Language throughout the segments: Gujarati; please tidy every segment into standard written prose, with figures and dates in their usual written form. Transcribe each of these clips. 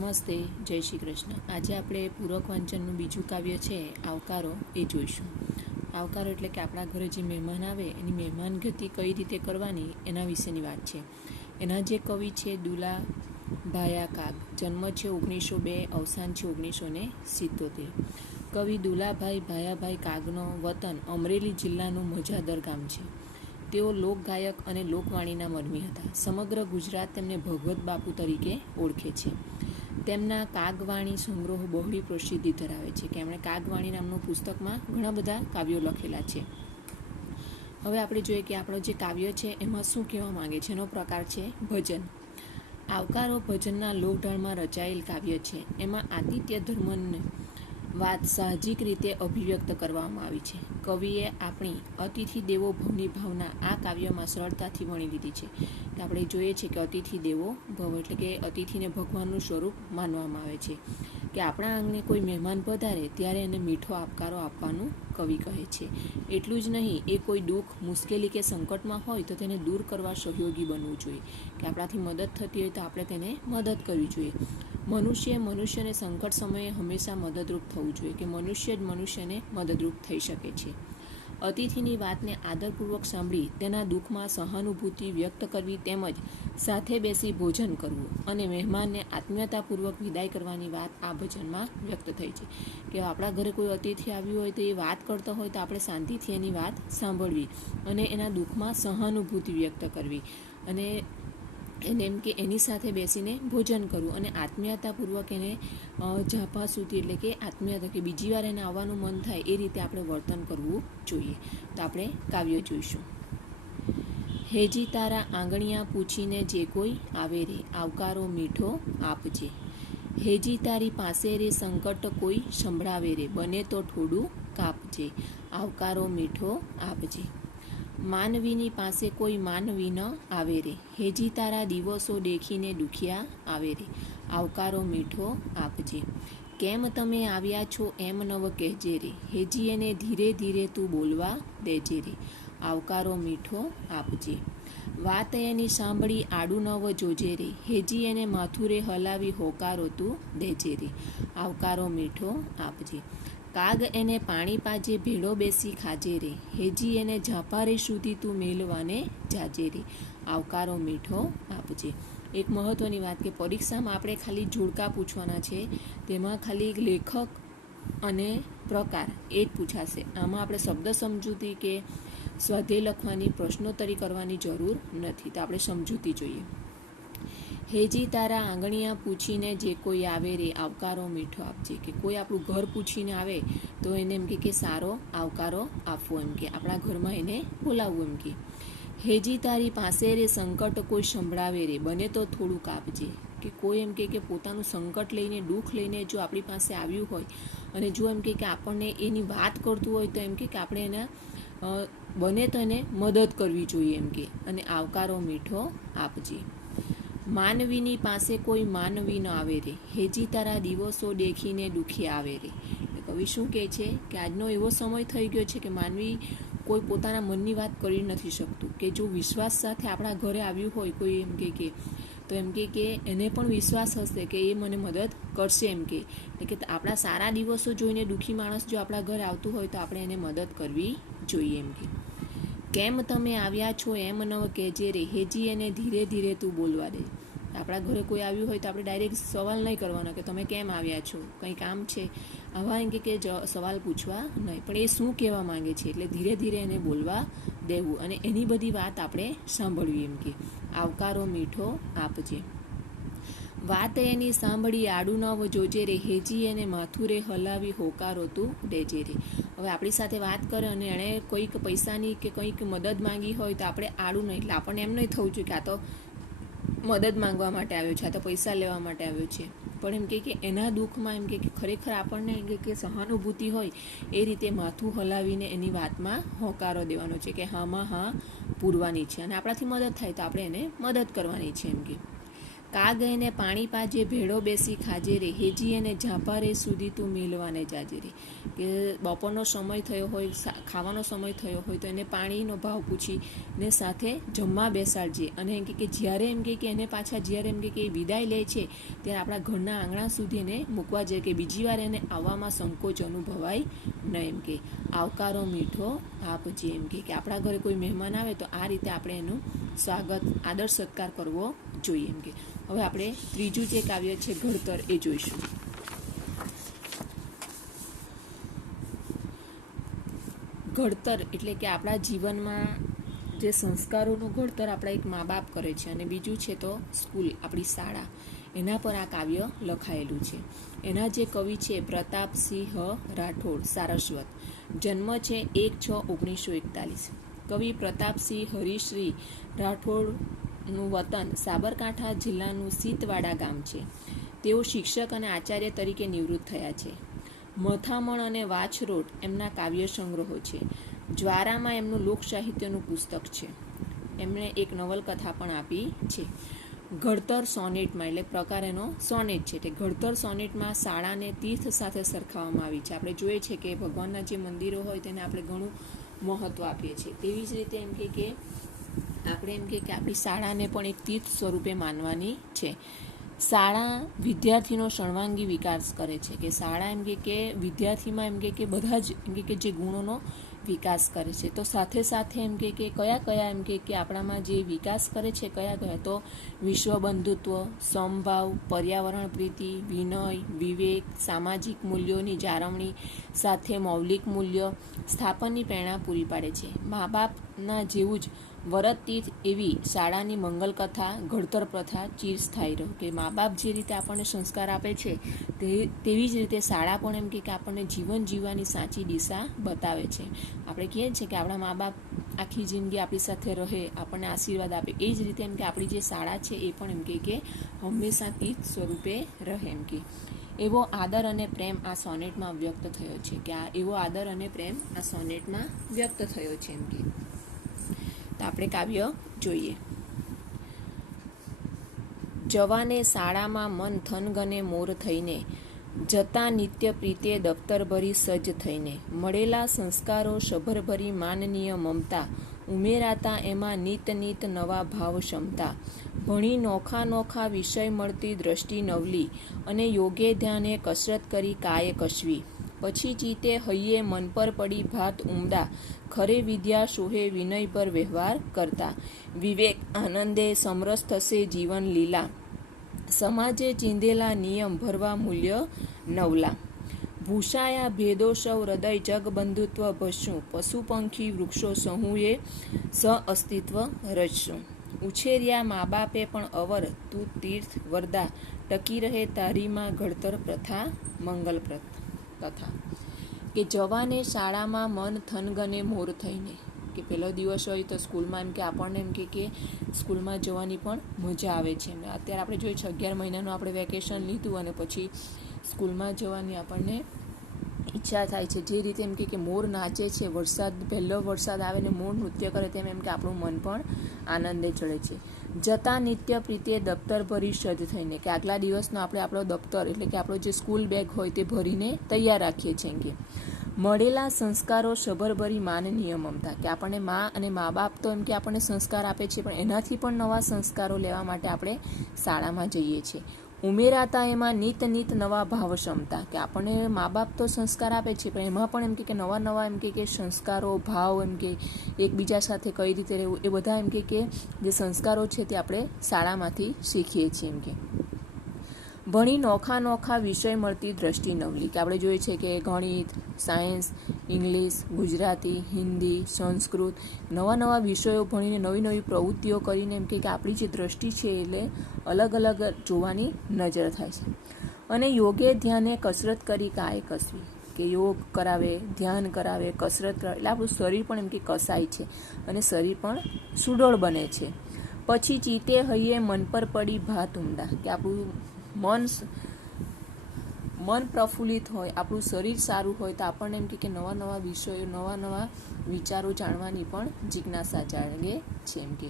નમસ્તે, જય શ્રી કૃષ્ણ। આજે આપણે પૂરક વાંચનનું બીજું કાવ્ય છે આવકારો એ જોઈશું। આવકારો એટલે કે આપણા ઘરે જે મહેમાન આવે એની મહેમાનગતિ કઈ રીતે કરવાની એના વિશેની વાત છે। એના જે કવિ છે દુલા ભાયા કાગ, જન્મ છે 1902, અવસાન છે 1977। કવિ દુલાભાઈ ભાયાભાઈ કાગનો વતન અમરેલી જિલ્લાનું મજાદર ગામ છે। તેઓ લોકગાયક અને લોકવાણીના મરમી હતા। સમગ્ર ગુજરાત તેમને ભગવત બાપુ તરીકે ઓળખે છે। તેમના કાગવાણી સંગ્રહો બહોળી પ્રસિદ્ધિ ધરાવે છે, કે એમણે કાગવાણી નામનું પુસ્તકમાં ઘણા બધા કાવ્યો લખેલા છે। હવે આપણે જોઈએ કે આપણો જે કાવ્ય છે એમાં શું કહેવા માંગે છે। એનો પ્રકાર છે ભજન। આવકારો ભજનના લોકઢાળમાં રચાયેલ કાવ્ય છે। એમાં આતિથ્ય ધર્મની વાત સાહજિક રીતે અભિવ્યક્ત કરવામાં આવી છે। કવિએ આપણી અતિથિ દેવો ભવની ભાવના આ કાવ્યમાં સરળતાથી વણી લીધી છે। તો આપણે જોઈએ છીએ કે અતિથિ દેવો ભવ એટલે કે અતિથિને ભગવાનનું સ્વરૂપ માનવામાં આવે છે, કે આપણા આંગણે કોઈ મહેમાન પધારે ત્યારે એને મીઠો આવકારો આપવાનું કવિ કહે છે। એટલું જ નહીં, એ કોઈ દુઃખ, મુશ્કેલી કે સંકટમાં હોય તો તેને દૂર કરવા સહયોગી બનવું જોઈએ, કે આપણાથી મદદ થતી હોય તો આપણે તેને મદદ કરવી જોઈએ। મનુષ્યને સંકટ સમયે હંમેશા મદદરૂપ થવું જોઈએ, કે મનુષ્ય જ મનુષ્યને મદદરૂપ થઈ શકે છે। અતિથિની વાતને આદરપૂર્વક સાંભળી તેના દુઃખમાં સહાનુભૂતિ વ્યક્ત કરવી, તેમજ સાથે બેસી ભોજન કરવું અને મહેમાનને આત્મીયતાપૂર્વક વિદાય કરવાની વાત આ ભજનમાં વ્યક્ત થઈ છે। કે આપણા ઘરે કોઈ અતિથિ આવ્યું હોય તો એ વાત કરતો હોય તો આપણે શાંતિથી એની વાત સાંભળવી અને એના દુઃખમાં સહાનુભૂતિ વ્યક્ત કરવી અને એને એમ કે એની સાથે બેસીને ભોજન કરવું અને આત્મીયતાપૂર્વક એને ઝાપા સુધી એટલે કે આત્મીયતા કે બીજી વાર એને આવવાનું મન થાય એ રીતે આપણે વર્તન કરવું જોઈએ। તો આપણે કાવ્ય જોઈશું। હેજી તારા આંગણિયા પૂછીને જે કોઈ આવે રે, આવકારો મીઠો આપજે। હેજી તારી પાસે રે, સંકટ કોઈ સંભળાવે રે, બને તો થોડું કાપજે, આવકારો મીઠો આપજે। માનવીની પાસે કોઈ માનવી ન આવે રે, હેજી તારા દિવસો દેખીને દુખિયા આવે રે, આવકારો મીઠો આપજે। કેમ તમે આવ્યા છો એમ નવ કહેજે રે, હેજી એને ધીરે ધીરે તું બોલવા દેજે રે, આવકારો મીઠો આપજે। વાત એની સાંભળી આડું નવ જોજે રે, હેજી એને માથું રે હલાવી હોકારો તું દેજે રે, આવકારો મીઠો આપજે। કાગ એને પાણી પાજે ભેળો બેસી ખાજે રે, હેજી એને ઝાપારે સુધી તું મેલવાને જાજે રે, આવકારો મીઠો આપજે। એક મહત્વની વાત કે પરીક્ષામાં આપણે ખાલી જોડકા પૂછવાના છે, તેમાં ખાલી લેખક અને પ્રકાર એ જ પૂછાશે। આમાં આપણે શબ્દ સમજૂતી કે સ્વાધ્યાય લખવાની, પ્રશ્નોત્તરી કરવાની જરૂર નથી, તો આપણે સમજૂતી જોઈએ। હેજી તારા આંગણિયા પૂછીને જે કોઈ આવે રે, આવકારો મીઠો આપજે, કે કોઈ આપણું ઘર પૂછીને આવે તો એને એમ કે સારો આવકારો આપવો, એમ કે આપણા ઘરમાં એને બોલાવવું એમ કે। હેજી તારી પાસે રે, સંકટ કોઈ સંભળાવે રે, બને તો થોડુંક આપજે, કે કોઈ એમ કે પોતાનું સંકટ લઈને, દુઃખ લઈને જો આપણી પાસે આવ્યું હોય અને જો એમ કે આપણને એની વાત કરતું હોય તો એમ કે આપણે એના બને તો એને મદદ કરવી જોઈએ એમ કે, અને આવકારો મીઠો આપજે। માનવીની પાસે કોઈ માનવી ન આવે રે, હેજી તારા દિવસો દેખીને દુખી આવે રે। કવિ શું કહે છે કે આજનો એવો સમય થઈ ગયો છે કે માનવી કોઈ પોતાના મનની વાત કરી નથી શકતું, કે જો વિશ્વાસ સાથે આપણા ઘરે આવ્યું હોય કોઈ એમ કે તો એમ કે એને પણ વિશ્વાસ હશે કે એ મને મદદ કરશે એમ કે આપણા સારા દિવસો જોઈને દુઃખી માણસ જો આપણા ઘરે આવતું હોય તો આપણે એને મદદ કરવી જોઈએ એમ કે। કેમ તમે આવ્યા છો એમ ન કહેજે રે, હેજી એને ધીરે ધીરે તું બોલવા દે। આપણા ઘરે કોઈ આવ્યું હોય તો આપણે ડાયરેક્ટ સવાલ નહીં કરવાનો કે તમે કેમ આવ્યા છો, કંઈ કામ છે, આવા એમ કે સવાલ પૂછવા નહીં, પણ એ શું કહેવા માંગે છે એટલે ધીરે ધીરે એને બોલવા દેવું અને એની બધી વાત આપણે સાંભળવી એમ કે, આવકારો મીઠો આપજે। વાત એની સાંભળી આડું નવ જોજે રે, હેજી એને માથું રે હલાવી હોકારો તું દેજે રે। હવે આપણી સાથે વાત કરે અને એણે કોઈક પૈસાની કે કંઈક મદદ માંગી હોય તો આપણે આડું નહીં, એટલે આપણને એમ નહીં થવું જોઈએ કે આ તો મદદ માંગવા માટે આવ્યો છે, આ તો પૈસા લેવા માટે આવ્યો છે, પણ એમ કે એના દુઃખમાં એમ કે ખરેખર આપણને એમ કે સહાનુભૂતિ હોય એ રીતે માથું હલાવીને એની વાતમાં હોકારો દેવાનો છે, કે હામાં હા પૂરવાની છે અને આપણાથી મદદ થાય તો આપણે એને મદદ કરવાની છે એમ કે। કા ગઈને પાણી પાજે ભેળો બેસી ખાજે રે, હેજી અને ઝાંપા રે સુધી તું મિલવાને જાજે રે. કે બપોરનો સમય થયો હોય, ખાવાનો સમય થયો હોય તો એને પાણીનો ભાવ પૂછીને સાથે જમવા બેસાડજે. અને એમ કે જ્યારે એમ કે એને પાછા જ્યારે એમ કે વિદાય લે છે ત્યારે આપણા ઘરના આંગણા સુધી એને મૂકવા જાય, કે બીજી વાર એને આવવામાં સંકોચ અનુભવાય ન. એમ કે આવકારો મીઠો આપજે. એમ કે આપણા ઘરે કોઈ મહેમાન આવે તો આ રીતે આપણે એનું સ્વાગત, આદર સત્કાર કરવો જોઈએ. એમ કે હવે આપણે ત્રીજું જે કાવ્ય છે ઘડતર એ જોઈશું. ઘડતર એટલે કે આપણા જીવનમાં જે સંસ્કારોનું ઘડતર આપણા એક મા બાપ કરે છે, અને બીજું છે તો સ્કૂલ, આપણી શાળા, એના પર આ કાવ્ય લખાયેલું છે. એના જે કવિ છે પ્રતાપસિંહ રાઠોડ, સારસ્વત. જન્મ છે 1/6/1941. કવિ પ્રતાપસિંહ હરિશ્રી રાઠોડનું વતન સાબરકાંઠા જિલ્લાનું સીતવાડા ગામ છે. તેઓ શિક્ષક અને આચાર્ય તરીકે નિવૃત્ત થયા છે. મથામણ અને વાછરોટ એમના કાવ્ય સંગ્રહો છે. જ્વારામાં એમનું લોક સાહિત્યનું પુસ્તક છે. એમણે એક નવલકથા પણ આપી છે. ઘડતર સોનેટમાં, એટલે પ્રકાર એનો સોનેટ છે, તે ઘડતર સોનેટમાં શાળાને તીર્થ સાથે સરખાવવામાં આવી છે. આપણે જોઈએ છે કે ભગવાનના જે મંદિરો હોય તેને આપણે ઘણું મહત્ત્વ આપીએ છીએ. તેવી જ રીતે એમ કે આપણે એમ કે આપણી શાળાને પણ એક તીર્થ સ્વરૂપે માનવાની છે. શાળા વિદ્યાર્થીનો સર્વાંગી વિકાસ કરે છે. કે શાળા એમ કે વિદ્યાર્થીમાં એમ કે બધા જ એમ કે જે ગુણોનો વિકાસ કરે છે. તો સાથે સાથે એમ કે કયા એમ કે આપણામાં જે વિકાસ કરે છે કયા તો વિશ્વ બંધુત્વ, સમભાવ, પર્યાવરણ પ્રીતિ, વિનય, વિવેક, સામાજિક મૂલ્યોની જાળવણી સાથે મૌલિક મૂલ્ય સ્થાપનની પ્રેરણા પૂરી પાડે છે. મા બાપના જેવું જ વરતીર્થ એવી શાળાની મંગલકથા, ઘડતર પ્રથા ચિરસ્થાયી રહે. કે મા બાપ જે રીતે આપણને સંસ્કાર આપે છે તેવી જ રીતે શાળા પણ એમ કે આપણને જીવન જીવવાની સાચી દિશા બતાવે છે. આપણે કહીએ છીએ કે આપણા મા બાપ આખી જિંદગી આપણી સાથે રહે, આપણને આશીર્વાદ આપે, એ જ રીતે એમ કે આપણી જે શાળા છે એ પણ એમ કે હંમેશા તીર્થ સ્વરૂપે રહે. એમ કે એવો આદર અને પ્રેમ આ સોનેટમાં વ્યક્ત થયો છે. કે આ એવો આદર અને પ્રેમ આ સોનેટમાં વ્યક્ત થયો છે. એમ કે તો આપણે કાવ્ય જોઈએ. જવાને શાળામાં મન થનગને મોર થઈને, જતા નિત્ય પ્રીતે દફતર ભરી સજ્જ થઈને, મળેલા સંસ્કારો સભરભરી માનનીય મમતા, ઉમેરાતા એમાં નીત નીત નવા ભાવ ક્ષમતા, ભણી નોખા નોખા વિષય મળતી દ્રષ્ટિ નવલી, અને યોગે ધ્યાને કસરત કરી કાય કશવી, પછી જીતે હૈયે મન પર પડી ભાત ઉમદા, ખરે વિદ્યા શોહે વિનય પર વ્યવહાર કરતા, વિવેક આનંદે સમરસ થશે જીવન લીલા, સમાજે ચીંધેલા નિયમ ભરવા મૂલ્ય નવલા, ભૂષાયા ભેદો સૌ હૃદય જગ બંધુત્વ ભસું, પશુ પંખી વૃક્ષો સહુએ સ અસ્તિત્વ રચશું, ઉછેર્યા મા બાપે પણ અવર તું તીર્થ વરદા, ટકી રહે તારીમાં ઘડતર પ્રથા મંગલ કથા. કે જવાને શાળામાં મન થનગને મોર થઈને, કે પહેલો દિવસ હોય તો સ્કૂલમાં એમ કે આપણને એમ કે સ્કૂલમાં જવાની પણ મજા આવે છે. અત્યારે આપણે જોઈએ 11 મહિનાનું આપણે વેકેશન લીધું અને પછી સ્કૂલમાં જવાની આપણને ઈચ્છા થાય છે. જે રીતે એમ કે મોર નાચે છે, પહેલો વરસાદ આવે ને મોર નૃત્ય કરે તેમ એમ કે આપણું મન પણ આનંદે ચડે છે. જતા નિત્ય પ્રીતે દફતર ભરી સજ્જ થઈને, કે આગલા દિવસનો આપણે આપણો દફતર એટલે કે આપણો જે સ્કૂલ બેગ હોય તે ભરીને તૈયાર રાખીએ છીએ. કે મળેલા સંસ્કારો સભરભરી માનનીય મમતા, કે આપણને મા બાપ તો એમ કે આપણને સંસ્કાર આપે છે, પણ એનાથી પણ નવા સંસ્કારો લેવા માટે આપણે શાળામાં જઈએ છીએ. ઉમેરાતા એમાં નીત નીત નવા ભાવ ક્ષમતા, કે આપણને મા બાપ તો સંસ્કાર આપે છે, પણ એમાં પણ એમ કે નવા એમ કે સંસ્કારો, ભાવ, એમ કે એકબીજા સાથે કઈ રીતે રહેવું, એ બધા એમ કે જે સંસ્કારો છે તે આપણે શાળામાંથી શીખીએ છીએ. એમ કે ભણી નોખા નોખા વિષય મળતી દ્રષ્ટિ નવલી, કે આપણે જોઈએ છે કે ગણિત, સાયન્સ, ઇંગ્લિશ, ગુજરાતી, હિન્દી, સંસ્કૃત, નવા વિષયો ભણીને નવી નવી પ્રવૃત્તિઓ કરીને એમ કે આપણી જે દ્રષ્ટિ છે એટલે અલગ અલગ જોવાની નજર થાય છે. અને યોગે ધ્યાને કસરત કરી કાય કસવી, કે યોગ કરાવે, ધ્યાન કરાવે, કસરત કરાવે, એટલે આપણું શરીર પણ એમ કે કસાય છે અને શરીર પણ સુડોળ બને છે. પછી ચીતે હૈયે મન પર પડી ભાત ઉમદા, કે આપણું મન પ્રફુલ્લિત હોય, આપણું શરીર સારું હોય તો આપણને એમ કે નવા વિષયો, નવા વિચારો જાણવાની પણ જિજ્ઞાસા જાગે છે. એમ કે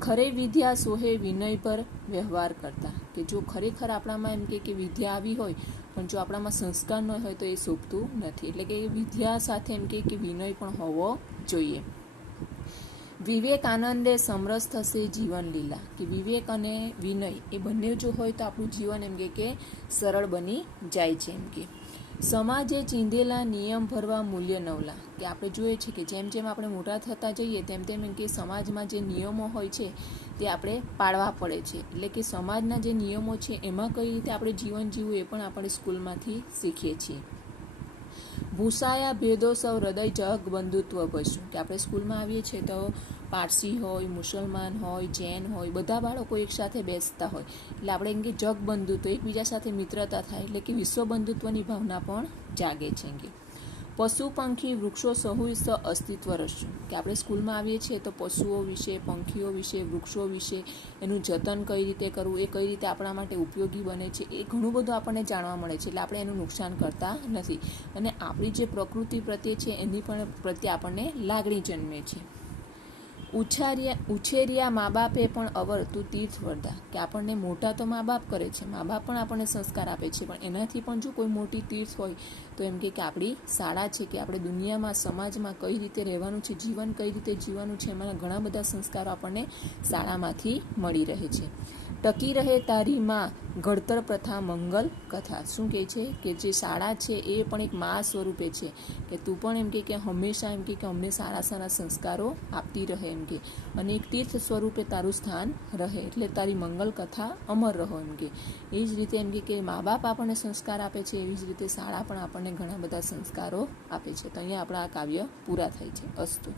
ખરે વિદ્યા સોહે વિનય પર વ્યવહાર કરતા, કે જો ખરેખર આપણામાં એમ કે વિદ્યા આવી હોય પણ જો આપણામાં સંસ્કાર ન હોય તો એ શોભતું નથી. એટલે કે વિદ્યા સાથે એમ કે વિનય પણ હોવો જોઈએ. વિવેકાનંદે સમરસ થશે જીવન લીલા, કે વિવેક અને વિનય એ બંને જો હોય તો આપણું જીવન એમ કે સરળ બની જાય છે. એમ કે સમાજે ચીંધેલા નિયમ ભરવા મૂલ્ય નવલા, કે આપણે જોઈએ છે કે જેમ જેમ આપણે મોટા થતા જઈએ તેમ તેમ એમ કે સમાજમાં જે નિયમો હોય છે તે આપણે પાળવા પડે છે. એટલે કે સમાજના જે નિયમો છે એમાં કઈ રીતે આપણે જીવન જીવવું એ પણ આપણે સ્કૂલમાંથી શીખીએ છીએ. ભૂસાયા ભેદો સૌ હૃદય જગ બંધુત્વ ભજ્યું, કે આપણે સ્કૂલમાં આવીએ છીએ તો પારસી હોય, મુસલમાન હોય, જૈન હોય, બધા બાળકો એકસાથે બેસતા હોય એટલે આપણે એમ કે જગ બંધુત્વ, એકબીજા સાથે મિત્રતા થાય એટલે કે વિશ્વ બંધુત્વની ભાવના પણ જાગે છે. કે પશુ પંખી વૃક્ષો સહુ સ અસ્તિત્વ રસ્યું, કે આપણે સ્કૂલમાં આવીએ છીએ તો પશુઓ વિશે, પંખીઓ વિશે, વૃક્ષો વિશે એનું જતન કઈ રીતે કરવું, એ કઈ રીતે આપણા માટે ઉપયોગી બને છે, એ ઘણું બધું આપણને જાણવા મળે છે. એટલે આપણે એનું નુકસાન કરતા નથી અને આપણી જે પ્રકૃતિ પ્રત્યે છે એની પણ પ્રત્યે આપણને લાગણી જન્મે છે. ઉછેર્યા મા બાપે પણ અવર તું તીર્થ વર્ધા, કે આપણને મોટા તો મા બાપ કરે છે, મા બાપ પણ આપણને સંસ્કાર આપે છે, પણ એનાથી પણ જો કોઈ મોટી તીર્થ હોય તો એમ કે આપણી શાળા છે, કે આપણે દુનિયામાં સમાજમાં કઈ રીતે રહેવાનું છે, જીવન કઈ રીતે જીવવાનું છે, એમાંના ઘણા બધા સંસ્કારો આપણને શાળામાંથી મળી રહે છે. ટકી રહે તારી માં ઘડતર પ્રથા મંગલ કથા, શું કહે છે કે જે શાળા છે એ પણ એક મા સ્વરૂપે છે, કે તું પણ એમ કે હંમેશા એમ કે અમને સારા સારા સંસ્કારો આપતી રહે એમ કે, અને એક તીર્થ સ્વરૂપે તારું સ્થાન રહે, એટલે તારી મંગલ કથા અમર રહો એમ કે. એ જ રીતે એમ કે મા બાપ આપણને સંસ્કાર આપે છે એવી જ રીતે શાળા પણ આપણને ઘણા બધા સંસ્કારો આપે છે. તો અહીંયા આપણા આ કાવ્ય પૂરા થાય છે. અસ્તુ.